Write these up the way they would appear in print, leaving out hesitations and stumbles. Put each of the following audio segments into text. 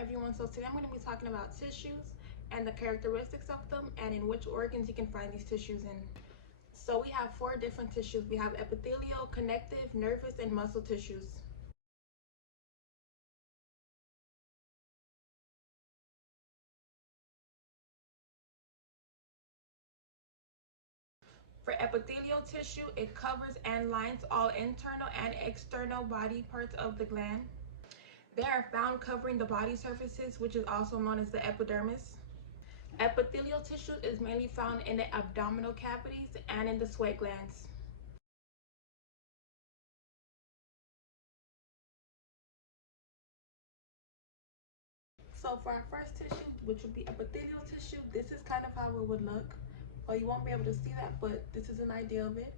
everyone, so today I'm going to be talking about tissues and the characteristics of them and in which organs you can find these tissues in. So we have four different tissues. We have epithelial, connective, nervous, and muscle tissues. For epithelial tissue, it covers and lines all internal and external body parts of the gland. They are found covering the body surfaces, which is also known as the epidermis. Epithelial tissue is mainly found in the abdominal cavities and in the sweat glands. So for our first tissue, which would be epithelial tissue, this is kind of how it would look. Well, you won't be able to see that, but this is an idea of it.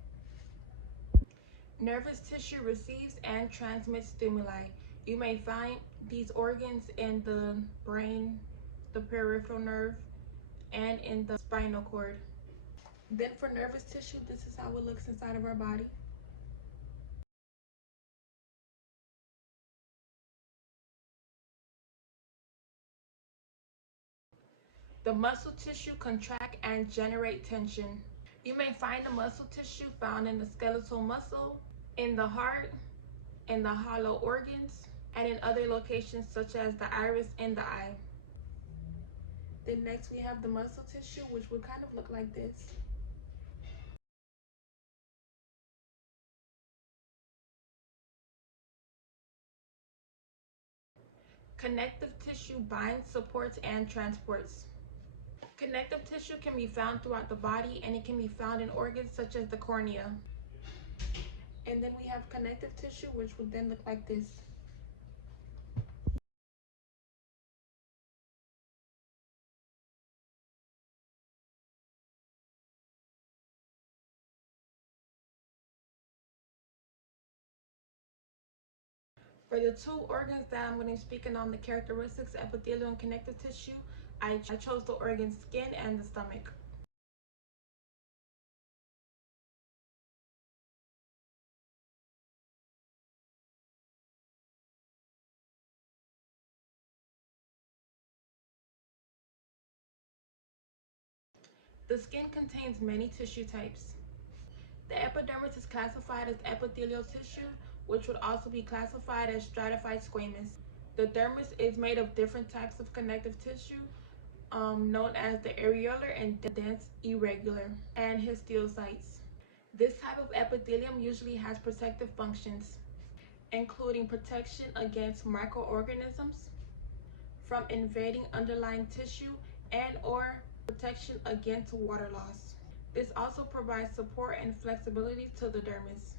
Nervous tissue receives and transmits stimuli. You may find these organs in the brain, the peripheral nerve, and in the spinal cord. Then for nervous tissue, this is how it looks inside of our body. The muscle tissue contract and generate tension. You may find the muscle tissue found in the skeletal muscle, in the heart, in the hollow organs, and in other locations such as the iris and the eye. Then next we have the muscle tissue, which would kind of look like this. Connective tissue binds, supports, and transports. Connective tissue can be found throughout the body, and it can be found in organs such as the cornea. And then we have connective tissue, which would then look like this. For the two organs that I'm going to be speaking on, the characteristics, epithelial and connective tissue, I chose the organs skin and the stomach. The skin contains many tissue types. The epidermis is classified as epithelial tissue, which would also be classified as stratified squamous. The dermis is made of different types of connective tissue, known as the areolar and dense, irregular, and histiocytes. This type of epithelium usually has protective functions, including protection against microorganisms from invading underlying tissue and/or protection against water loss. This also provides support and flexibility to the dermis.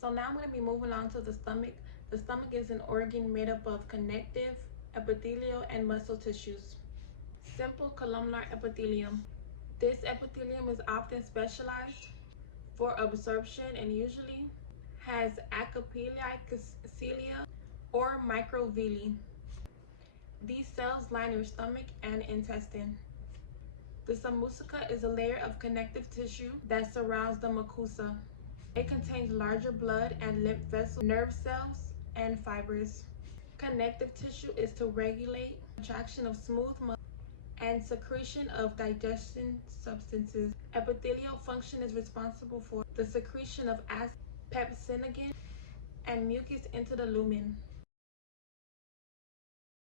So now I'm going to be moving on to the stomach. The stomach is an organ made up of connective, epithelial, and muscle tissues. Simple columnar epithelium. This epithelium is often specialized for absorption and usually has acapella cilia or microvilli. These cells line your stomach and intestine. The submucosa is a layer of connective tissue that surrounds the mucosa. It contains larger blood and lymph vessels, nerve cells, and fibers. Connective tissue is to regulate contraction of smooth muscle and secretion of digestion substances. Epithelial function is responsible for the secretion of acid, pepsinogen, and mucus into the lumen.